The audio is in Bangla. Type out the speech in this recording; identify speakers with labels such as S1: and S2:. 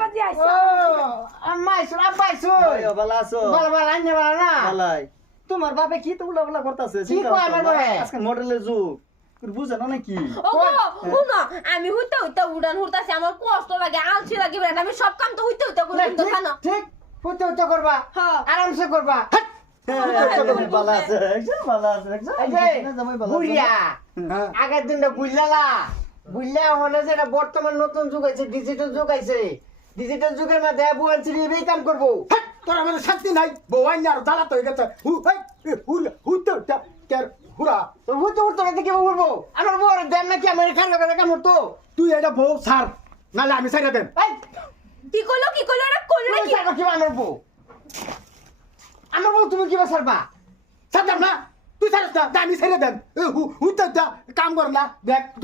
S1: বাজি আইছো।
S2: আছো।
S3: আইনে না।
S2: তোমার বাপে কি তো উল্টা উল্টা করতেছে?
S3: কি কয় আমার?
S2: আজকে মডেলের যুগ। নাকি?
S1: আমি হইতে হইতে উড়ান হুড়তাছি আমার কষ্ট লাগে আলসি লাগে আমি সব কাম তো হইতে হইতে করি
S3: ঠিক করবা।
S1: হ্যাঁ
S3: আরামসে করবা। আগের দিনটা বুঝলালা বুঝলা হলে যেটা বর্তমান নতুন যুগ আছে ডিজিটাল যুগ আছে ডিজিটাল যুগের মধ্যে বুয়ান এই কাম করব।
S4: তোর আমার শান্তি নাই। বউ আইন আর জ্বালা তো হয়ে গেছে। হু হাই হুল হুতে কের হুরা।
S3: তো হুতে উঠতে পারতে কি বলব। আমার বউর দেন নাকি আমার খারাপ করে কাম করতো
S4: তুই এটা বউ ছাড় নালে আমি ছাইরা দেন
S1: কি কইলো কি কইলো এটা নাকি?
S3: ছাড়বা কি আমার বউ? আমার বউ তুমি কিবা ছাড়বা?
S4: ছাড়তাম না। তুই ছাড়িস না আমি ছেড়ে দেন হুতে কাম কর না। দেখ তোর